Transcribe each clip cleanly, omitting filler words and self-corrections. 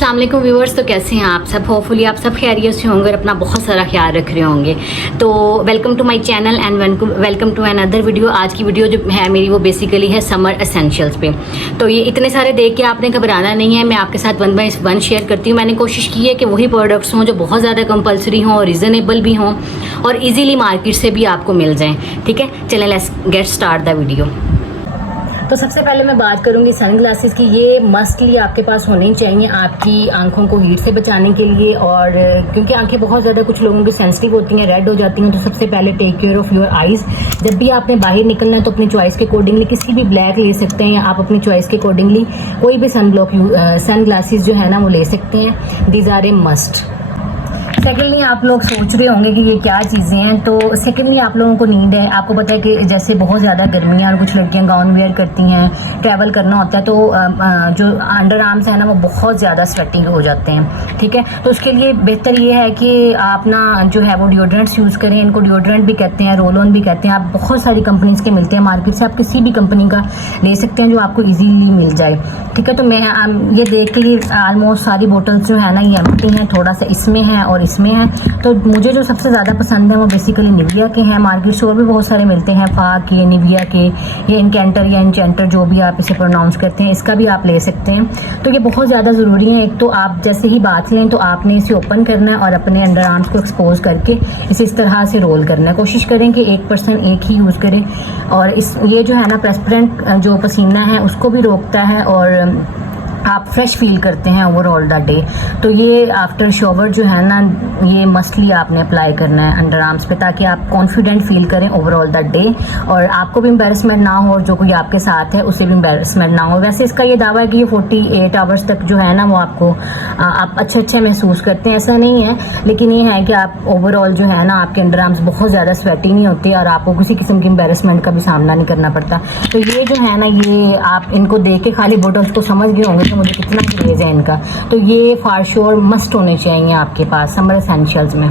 अस्सलाम वालेकुम व्यूअर्स। तो कैसे हैं आप सब? होपफुली आप सब खैरियत से होंगे और अपना बहुत सारा ख्याल रख रहे होंगे। तो welcome to my channel and welcome to another video. आज की वीडियो जो है मेरी वो बेसिकली है समर एसेंशियल्स पे। तो ये इतने सारे देख के आपने घबराना नहीं है, मैं आपके साथ वन बाय वन शेयर करती हूँ। मैंने कोशिश की है कि वही प्रोडक्ट्स हों जो बहुत ज़्यादा कंपलसरी हों, रीज़नेबल भी हों और ईजीली मार्केट से भी आपको मिल जाएँ। ठीक है, चलें let's get start the video. तो सबसे पहले मैं बात करूंगी सन ग्लासेस की। ये मस्टली आपके पास होने ही चाहिए आपकी आंखों को हीट से बचाने के लिए, और क्योंकि आंखें बहुत ज़्यादा कुछ लोगों की सेंसिटिव होती हैं, रेड हो जाती हैं। तो सबसे पहले take care of your eyes. जब भी आपने बाहर निकलना है तो अपनी चॉइस के अकॉर्डिंगली किसी भी ब्लैक ले सकते हैं, या आप अपनी चॉइस के अकॉर्डिंगली कोई भी सन ग्लासेस जो है ना वो ले सकते हैं। These are a must. Secondly आप लोग सोच रहे होंगे कि ये क्या चीज़ें हैं। तो सेकेंडली आप लोगों को नीड है, आपको पता है कि जैसे बहुत ज़्यादा गर्मियाँ और कुछ लड़कियां गाउन वेयर करती हैं, ट्रैवल करना होता है, तो जो अंडर आर्म्स है ना वो बहुत ज़्यादा स्वेटिंग हो जाते हैं। ठीक है, तो उसके लिए बेहतर ये है कि आप ना जो है वो डिओड्रेंट्स यूज़ करें। इनको डिओड्रेंट भी कहते हैं, रोल ऑन भी कहते हैं। आप बहुत सारी कंपनीज़ के मिलते हैं मार्केट से, आप किसी भी कंपनी का ले सकते हैं जो आपको ईजीली मिल जाए। ठीक है, तो मैं ये देख के ऑलमोस्ट सारी बोटल्स जो है ना ये एम्प्टी हैं, थोड़ा सा इसमें है और इसमें है। तो मुझे जो सबसे ज़्यादा पसंद है वो बेसिकली निविया के हैं। मार्केट से और भी बहुत सारे मिलते हैं, फा के, निविया के, ये इनकेंटर या इनचेंटर जो भी आप इसे प्रोनाउंस करते हैं, इसका भी आप ले सकते हैं। तो ये बहुत ज़्यादा ज़रूरी है। एक तो आप जैसे ही बात लें तो आपने इसे ओपन करना है और अपने अंडर आर्म्स को एक्सपोज करके इसे इस तरह से रोल करना है। कोशिश करें कि एक पर्सन एक ही यूज़ करें, और ये जो है ना ट्रांसपेरेंट जो पसीना है उसको भी रोकता है और आप फ्रेश फील करते हैं ओवरऑल द डे। तो ये आफ्टर शॉवर जो है ना ये मस्टली आपने अप्लाई करना है अंडर आर्म्स पे, ताकि आप कॉन्फिडेंट फील करें ओवरऑल द डे और आपको भी एम्बेरसमेंट ना हो, और जो कोई आपके साथ है उसे भी एम्बेरसमेंट ना हो। वैसे इसका ये दावा है कि ये 48 आवर्स तक जो है ना वो आपको आप अच्छे महसूस करते हैं, ऐसा नहीं है, लेकिन ये है कि आप ओवरऑल जो है ना आपके अंडर आर्म्स बहुत ज़्यादा स्वेटिंग नहीं होती और आपको किसी किस्म की एम्बेरसमेंट का भी सामना नहीं करना पड़ता। तो ये जो है ना ये आप इनको देख के खाली बोटल्स को समझ गए होंगे मुझे कितना क्रेज है इनका। तो ये फॉर श्योर मस्ट होने चाहिए आपके पास समर एसेंशियल्स में।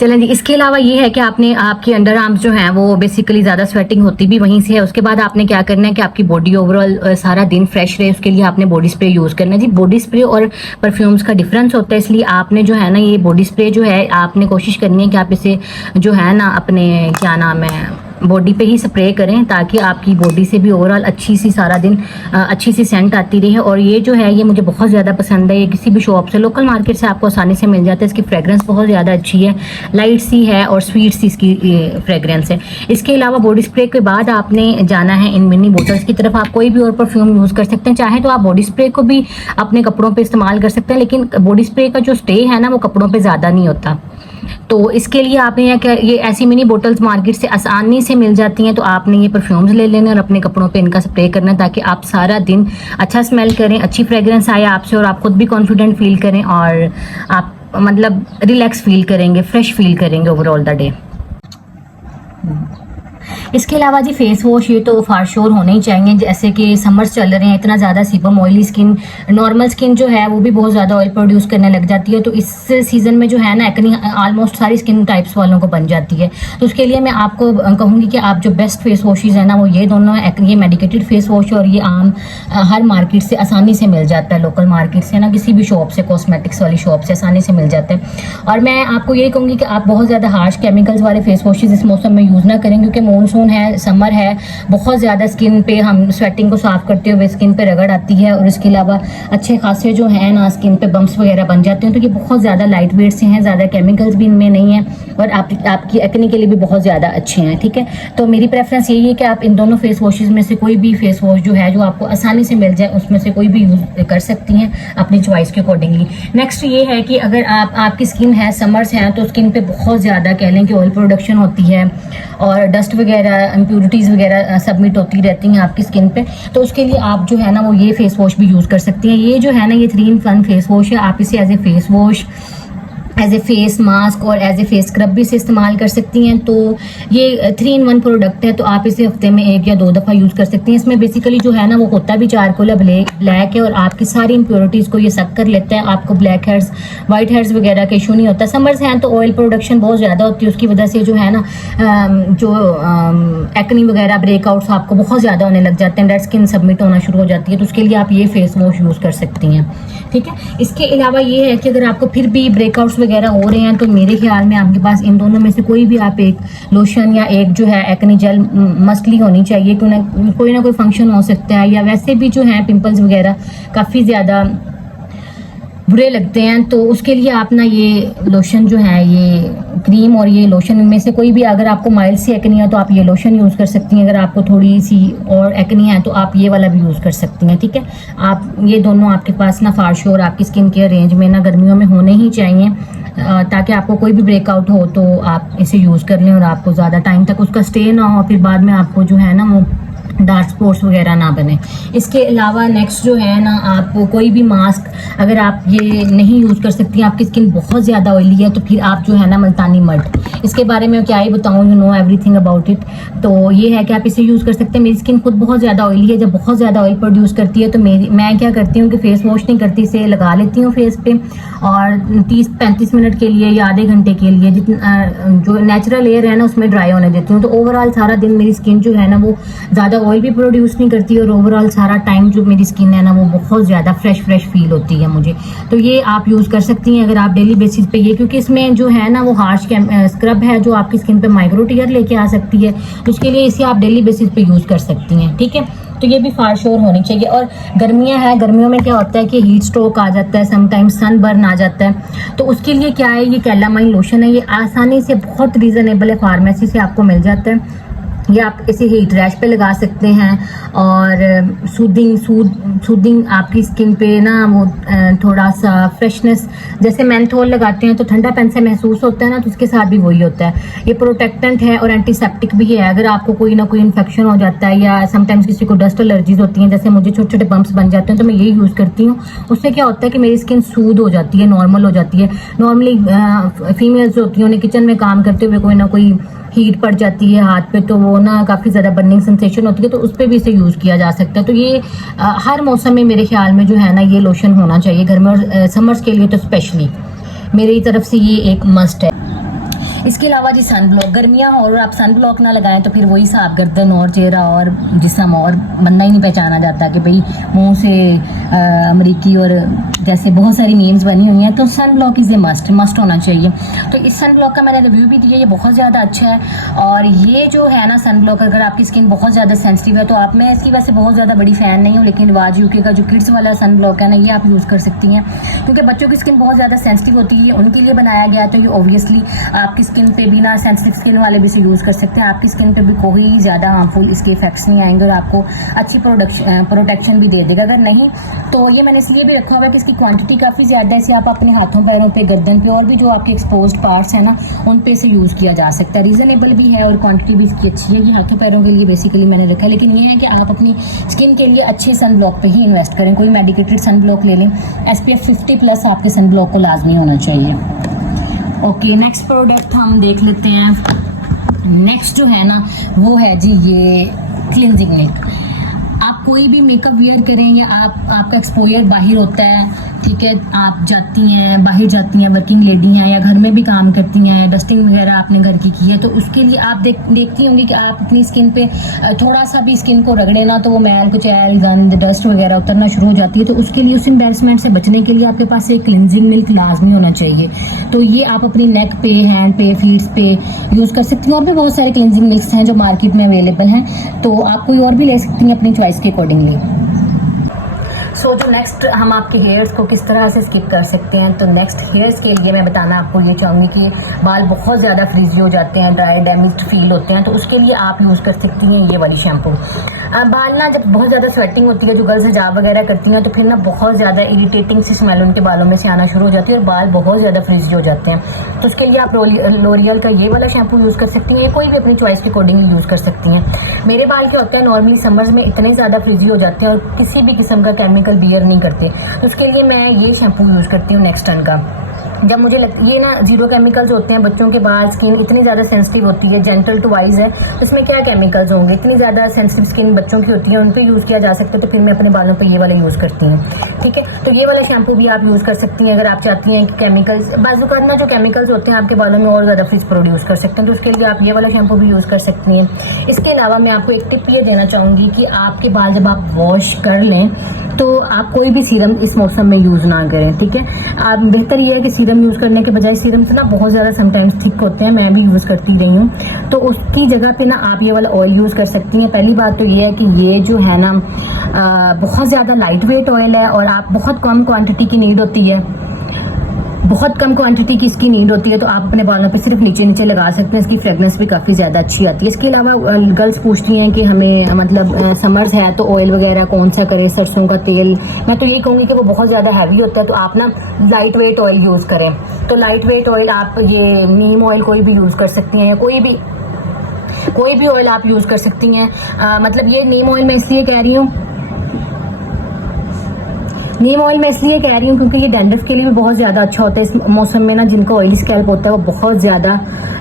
चलें जी, इसके अलावा ये है कि आपने आपके अंडर आर्म्स जो हैं वो बेसिकली ज़्यादा स्वेटिंग होती भी वहीं से है। उसके बाद आपने क्या करना है कि आपकी बॉडी ओवरऑल सारा दिन फ्रेश रहे, उसके लिए आपने बॉडी स्प्रे यूज़ करना है। जी, बॉडी स्प्रे और परफ्यूम्स का डिफरेंस होता है, इसलिए आपने जो है ना ये बॉडी स्प्रे जो है आपने कोशिश करनी है कि आप इसे जो है ना अपने क्या नाम है बॉडी पे ही स्प्रे करें, ताकि आपकी बॉडी से भी ओवरऑल अच्छी सी सारा दिन अच्छी सी सेंट आती रहे। और ये जो है ये मुझे बहुत ज़्यादा पसंद है। ये किसी भी शॉप से, लोकल मार्केट से आपको आसानी से मिल जाता है। इसकी फ्रेगरेंस बहुत ज़्यादा अच्छी है, लाइट सी है और स्वीट सी इसकी फ्रेगरेंस है। इसके अलावा बॉडी स्प्रे के बाद आपने जाना है इन मिनी बोटल्स की तरफ। आप कोई भी और परफ्यूम यूज़ कर सकते हैं, चाहे तो आप बॉडी स्प्रे को भी अपने कपड़ों पर इस्तेमाल कर सकते हैं, लेकिन बॉडी स्प्रे का जो स्टे है ना वो कपड़ों पर ज़्यादा नहीं होता। तो इसके लिए आपने ये ऐसी मिनी बोटल्स मार्केट से आसानी से मिल जाती हैं, तो आपने ये परफ्यूम्स ले लेने और अपने कपड़ों पे इनका स्प्रे करना, ताकि आप सारा दिन अच्छा स्मेल करें, अच्छी फ्रेग्रेंस आए आपसे और आप खुद भी कॉन्फिडेंट फील करें और आप मतलब रिलैक्स फील करेंगे, फ्रेश फील करेंगे ओवरऑल द डे। इसके अलावा जी फेस वॉश ये तो फॉर श्योर होने ही चाहिए। जैसे कि समर्स चल रहे हैं, इतना ज़्यादा sebum oily skin, normal skin जो है वो भी बहुत ज़्यादा ऑयल प्रोड्यूस करने लग जाती है। तो इस सीज़न में जो है ना एक्ने ऑलमोस्ट सारी स्किन टाइप्स वालों को बन जाती है। तो उसके लिए मैं आपको कहूँगी कि आप जो बेस्ट फेस वॉशेज़ है ना वो ये दोनों है, ये मेडिकेटेड फेस वॉश और ये आम हर मार्केट से आसानी से मिल जाता है, लोकल मार्केट से ना किसी भी शॉप से, कॉस्मेटिक्स वाली शॉप से आसानी से मिल जाता है। और मैं आपको यही कहूँगी कि आप बहुत ज़्यादा हार्श केमिकल्स वाले फेस वॉशेज़ इस मौसम में यूज़ ना करें, क्योंकि मानसून है, समर है, बहुत ज़्यादा स्किन पे हम स्वेटिंग को साफ करते हुए स्किन पे रगड़ आती है, और इसके अलावा अच्छे खासे जो है ना स्किन पे बम्प्स वगैरह बन जाते हैं। तो ये बहुत ज़्यादा लाइट वेट से हैं, ज़्यादा केमिकल्स भी इनमें नहीं है और आपकी एक्ने के लिए भी बहुत ज़्यादा अच्छे हैं। ठीक है, तो मेरी प्रेफरेंस यही है कि आप इन दोनों फेस वॉशेज़ में से कोई भी फेस वॉश जो है जो आपको आसानी से मिल जाए उसमें से कोई भी यूज़ कर सकती हैं अपनी चॉइस के अकॉर्डिंगली। नेक्स्ट ये है कि अगर आपकी स्किन है, समर्स हैं, तो स्किन पे बहुत ज़्यादा कह लें कि ऑयल प्रोडक्शन होती है और डस्ट वगैरह, इम्प्यूरिटीज़ वगैरह सबमिट होती रहती हैं आपकी स्किन पे, तो उसके लिए आप जो है ना वो ये फेस वॉश भी यूज़ कर सकती हैं। ये जो है ना ये 3 in 1 फेस वॉश है। आप इसे as a face wash as a face mask और एज ए फेस स्क्रब भी इसे इस्तेमाल कर सकती हैं। तो ये 3 in 1 प्रोडक्ट है, तो आप इसे हफ्ते में 1 या 2 दफ़ा यूज़ कर सकती हैं। इसमें बेसिकली जो है ना वो होता भी चारकोल है, ब्लैक है, और आपकी सारी इम्प्योरिटीज़ को ये सक कर लेता है। आपको ब्लैक हेयर्स, वाइट हेयर्स वगैरह का इशू नहीं होता। समर्स हैं तो ऑयल प्रोडक्शन बहुत ज़्यादा होती है, उसकी वजह से जो है ना जो एक्नी वगैरह ब्रेकआउट्स आपको बहुत ज़्यादा होने लग जाते हैं, डेड स्किन सबमिट होना शुरू हो जाती है। तो उसके लिए आप ये फेस वॉश यूज़ कर सकती हैं, ठीक है। इसके अलावा ये है कि अगर आपको फिर भी ब्रेकआउट्स वगैरह हो रहे हैं तो मेरे ख्याल में आपके पास इन दोनों में से कोई भी आप एक लोशन या एक जो है एक्नी जेल मस्टली होनी चाहिए। कोई ना कोई फंक्शन हो सकता है, या वैसे भी जो है पिंपल्स वगैरह काफ़ी ज़्यादा बुरे लगते हैं, तो उसके लिए आप ना ये लोशन जो है, ये क्रीम और ये लोशन, इनमें से कोई भी, अगर आपको माइल्ड सी एक्नी है तो आप ये लोशन यूज़ कर सकती हैं। अगर आपको थोड़ी सी और एक्नी है तो आप ये वाला भी यूज़ कर सकती हैं, ठीक है। आप ये दोनों आपके पास ना फार्शो और आपकी स्किन केयर रेंज में ना गर्मियों में होने ही चाहिए, ताकि आपको कोई भी ब्रेकआउट हो तो आप इसे यूज़ कर लें और आपको ज़्यादा टाइम तक उसका स्टे ना हो, फिर बाद में आपको जो है ना वो डार्क स्पॉट्स वगैरह ना बने। इसके अलावा नेक्स्ट जो है ना, आप कोई भी मास्क अगर आप ये नहीं यूज़ कर सकती हैं, आपकी स्किन बहुत ज़्यादा ऑयली है, तो फिर आप जो है ना मुल्तानी मड, इसके बारे में क्या ही बताऊँ, you know everything about it. तो ये है कि आप इसे यूज़ कर सकते हैं। मेरी स्किन खुद बहुत ज़्यादा ऑयली है, जब बहुत ज़्यादा ऑयल प्रोड्यूस करती है तो मैं क्या करती हूँ कि फेस वॉश नहीं करती, इसे लगा लेती हूँ फेस पे, और 30-35 मिनट के लिए या आधे घंटे के लिए जितना जो नेचुरल एयर है ना उसमें ड्राई होने देती हूँ। तो ओवरऑल सारा दिन मेरी स्किन जो है ना वो ज़्यादा ऑयल भी प्रोड्यूस नहीं करती, और ओवरऑल सारा टाइम जो मेरी स्किन है ना वो बहुत ज़्यादा फ्रेश फील होती है मुझे। तो ये आप यूज़ कर सकती हैं अगर आप डेली बेसिस पे ये, क्योंकि इसमें जो है ना वो हार्श स्क्रब है जो आपकी स्किन पे माइक्रो टियर लेके आ सकती है, तो उसके लिए इसे आप डेली बेसिस पे यूज़ कर सकती हैं, ठीक है। तो ये भी फार श्योर होनी चाहिए। और गर्मियां हैं, गर्मियों में क्या होता है कि हीट स्ट्रोक आ जाता है, समटाइम्स सन बर्न आ जाता है, तो उसके लिए क्या है, ये कैलामाइन लोशन है, ये आसानी से बहुत रीज़नेबल है, फार्मेसी से आपको मिल जाता है। ये आप इसे हीट रैश पे लगा सकते हैं, और सूदिंग आपकी स्किन पे ना वो थोड़ा सा फ्रेशनेस, जैसे मेंथोल लगाते हैं तो ठंडापन से महसूस होता है ना, तो उसके साथ भी वही होता है। ये प्रोटेक्टेंट है और एंटीसेप्टिक भी है। अगर आपको कोई ना कोई इन्फेक्शन हो जाता है, या समटाइम्स किसी को डस्ट एलर्जीज होती हैं, जैसे मुझे छोटे छोटे बम्प्स बन जाते हैं, तो मैं यही यूज़ करती हूँ। उससे क्या होता है कि मेरी स्किन सूद हो जाती है, नॉर्मल हो जाती है। नॉर्मली फीमेल्स होती हैं, उन्हें किचन में काम करते हुए कोई ना कोई हीट पड़ जाती है हाथ पे, तो वो ना काफ़ी ज़्यादा बर्निंग सेंसेशन होती है, तो उस पर भी इसे यूज़ किया जा सकता है। तो ये हर मौसम में मेरे ख्याल में जो है ना ये लोशन होना चाहिए घर में, और समर्स के लिए तो स्पेशली मेरी तरफ से ये एक मस्ट है। इसके अलावा जी सन ब्लॉक, गर्मियाँ हो और आप सन ब्लॉक ना लगाएं तो फिर वही साफ गर्दन और चेहरा और जिस्म और बनना ही नहीं पहचाना जाता कि भाई मुंह से अमरीकी और जैसे बहुत सारी मीम्स बनी हुई हैं। तो sun block is a must होना चाहिए। तो इस सन ब्लॉक का मैंने रिव्यू भी दिया, ये बहुत ज़्यादा अच्छा है। और ये जो है ना सन ब्लॉक, अगर आपकी स्किन बहुत ज़्यादा सेंसिटिव है तो आप, मैं इसकी वैसे बहुत ज़्यादा बड़ी फ़ैन नहीं हूँ, लेकिन रिवाज यूके का जो किड्स वाला सन ब्लॉक है ना, ये आप यूज़ कर सकती हैं, क्योंकि बच्चों की स्किन बहुत ज़्यादा सेंसिटिव होती है, उनके लिए बनाया गया है। तो ये ऑब्वियसली आपकी स्किन पे भी ना, सेंसिटिव स्किन वाले भी इसे यूज़ कर सकते हैं, आपकी स्किन पे भी कोई ज़्यादा हार्मफुल इसके इफेक्ट्स नहीं आएंगे, और आपको अच्छी प्रोटेक्शन भी दे देगा। अगर नहीं तो ये मैंने इसलिए भी रखा हुआ है कि इसकी क्वांटिटी काफ़ी ज़्यादा है। इसे आप अपने हाथों पैरों पे, गर्दन पे, और भी जो आपके एक्सपोज्ड पार्ट्स हैं ना उन पे इसे यूज़ किया जा सकता है। रीज़नेबल भी है और क्वांटिटी भी इसकी अच्छी है। ये हाथों पैरों के लिए बेसिकली मैंने रखा है, लेकिन ये है कि आप अपनी स्किन के लिए अच्छे सन ब्लॉक पे ही इन्वेस्ट करें। कोई मेडिकेटेड सन ब्लॉक ले लें, SPF 50+ आपके सन ब्लॉक को लाजमी होना चाहिए। ओके, नेक्स्ट प्रोडक्ट हम देख लेते हैं। नेक्स्ट जो है ना वो है जी ये क्लिनजिंग मिल्क। आप कोई भी मेकअप वियर करें, या आपका एक्सपोजर बाहर होता है, ठीक है, आप जाती हैं, बाहर जाती हैं, वर्किंग लेडी हैं, या घर में भी काम करती हैं, डस्टिंग वगैरह आपने घर की है, तो उसके लिए आप देखती होंगी कि आप अपनी स्किन पे थोड़ा सा भी स्किन को रगड़े ना तो वो मैल, कुचैल, गंद, डस्ट वगैरह उतरना शुरू हो जाती है। तो उसके लिए, उस एम्बैरेसमेंट से बचने के लिए आपके पास एक क्लिनजिंग मिल्क लाजमी होना चाहिए। तो ये आप अपनी नेक पे, हैंड पे, फीट्स पे यूज़ कर सकती हैं। और भी बहुत सारे क्लिनजिंग मिल्क्स हैं जो मार्केट में अवेलेबल हैं, तो आप कोई और भी ले सकती हैं अपनी चॉइस के अकॉर्डिंगली। सो जो नेक्स्ट हम आपके हेयर्स को किस तरह से स्किप कर सकते हैं, तो नेक्स्ट हेयर्स के लिए मैं बताना आपको ये चाहूँगी कि बाल बहुत ज़्यादा फ्रीजी हो जाते हैं, ड्राई डैमेज्ड फील होते हैं, तो उसके लिए आप यूज़ कर सकती हैं ये वाली शैम्पू। बाल ना जब बहुत ज़्यादा स्वेटिंग होती है, जो गर्ल्स हिजाब वगैरह करती हैं, तो फिर ना बहुत ज़्यादा इरिटेटिंग सी स्मेल उनके बालों में से आना शुरू हो जाती है और बाल बहुत ज़्यादा फ्रीजी हो जाते हैं। तो उसके लिए आप लोरियल का ये वाला शैम्पू यूज़ कर सकती हैं, कोई भी अपनी चॉइस के अकॉर्डिंगली यूज़ कर सकती हैं। मेरे बाल क्या होते हैं, नॉर्मली समर्स में इतने ज़्यादा फ्रीजी हो जाते हैं और किसी भी किस्म का केमिकल बियर नहीं करते, तो उसके लिए मैं ये शैम्पू यूज़ करती हूँ नेक्स्ट टन का। जब मुझे ये ना जीरो केमिकल्स होते हैं, बच्चों के बाल स्किन इतनी ज़्यादा सेंसिटिव होती है, जेंटल टू वाइज है, तो इसमें क्या केमिकल्स होंगे, इतनी ज़्यादा सेंसिटिव स्किन बच्चों की होती है, उन पर यूज़ किया जा सकता है। तो फिर मैं अपने बालों पे ये वाला यूज़ करती हूँ, ठीक है। तो ये वाला शैम्पू भी आप यूज़ कर सकती हैं अगर आप चाहती हैं कि केमिकल्स, बाजू का ना जो केमिकल्स होते हैं आपके बालों में और ज़्यादा फ्रिज प्रोड्यूस कर सकते हैं, तो उसके लिए आप ये वाला शैम्पू भी यूज़ कर सकती हैं। इसके अलावा मैं आपको एक टिप ये देना चाहूँगी कि आपके बाल जब आप वॉश कर लें तो आप कोई भी सीरम इस मौसम में यूज़ ना करें, ठीक है। आप बेहतर ये है कि सीरम यूज़ करने के बजाय, सीरम से ना बहुत ज़्यादा समटाइम्स थिक होते हैं, मैं भी यूज़ करती रही हूँ, तो उसकी जगह पे ना आप ये वाला ऑयल यूज़ कर सकती हैं। पहली बात तो ये है कि ये जो है ना बहुत ज़्यादा लाइट वेट ऑयल है और आप बहुत कम क्वांटिटी की नीड होती है, बहुत कम क्वांटिटी की इसकी नीड होती है, तो आप अपने बालों पे सिर्फ नीचे नीचे लगा सकते हैं। इसकी फ्रेगनेंस भी काफ़ी ज़्यादा अच्छी आती है। इसके अलावा गर्ल्स पूछती हैं कि हमें मतलब समर्स है तो ऑयल वगैरह कौन सा करें, सरसों का तेल, मैं तो ये कहूँगी कि वो बहुत ज़्यादा हैवी होता है, तो आप ना लाइट वेट ऑयल यूज़ करें। तो लाइट वेट ऑयल आप ये नीम ऑयल कोई भी यूज़ कर सकती हैं, या कोई भी ऑयल आप यूज़ कर सकती हैं। मतलब ये नीम ऑयल मैं इसलिए कह रही हूँ, नीम ऑयल मैं इसलिए कह रही हूँ क्योंकि ये डैंड्रफ के लिए भी बहुत ज़्यादा अच्छा होता है इस मौसम में ना, जिनका ऑयली स्कैल्प होता है वो बहुत ज़्यादा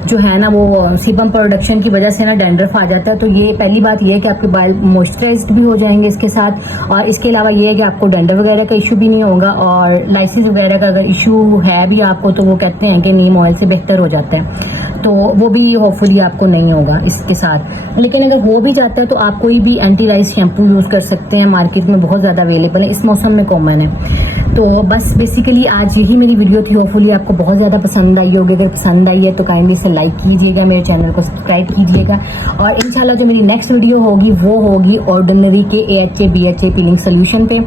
जो है ना वो सीबम प्रोडक्शन की वजह से ना डैंड्रफ आ जाता है। तो ये पहली बात ये है कि आपके बाल मॉइस्चराइज्ड भी हो जाएंगे इसके साथ, और इसके अलावा ये है कि आपको डैंड्रफ वगैरह का इशू भी नहीं होगा, और लाइसिस वगैरह का अगर इशू है भी आपको तो वो कहते हैं कि नीम ऑयल से बेहतर हो जाता है, तो वो भी होपफुली आपको नहीं होगा इसके साथ। लेकिन अगर हो भी जाता है तो आप कोई भी एंटी राइस शैम्पू यूज़ कर सकते हैं, मार्केट में बहुत ज़्यादा अवेलेबल है, इस मौसम में कॉमन है। तो बस बेसिकली आज यही मेरी वीडियो थी, होपफुली आपको बहुत ज़्यादा पसंद आई होगी। अगर पसंद आई है तो काइंडली इसे लाइक कीजिएगा, मेरे चैनल को सब्सक्राइब कीजिएगा, और इंशाल्लाह जो मेरी नेक्स्ट वीडियो होगी वो होगी ऑर्डिनरी के AHA BHA पीलिंग सोल्यूशन पे।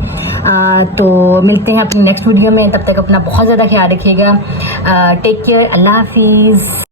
तो मिलते हैं अपनी नेक्स्ट वीडियो में, तब तक अपना बहुत ज़्यादा ख्याल रखिएगा। टेक केयर, अल्लाह हाफिज़।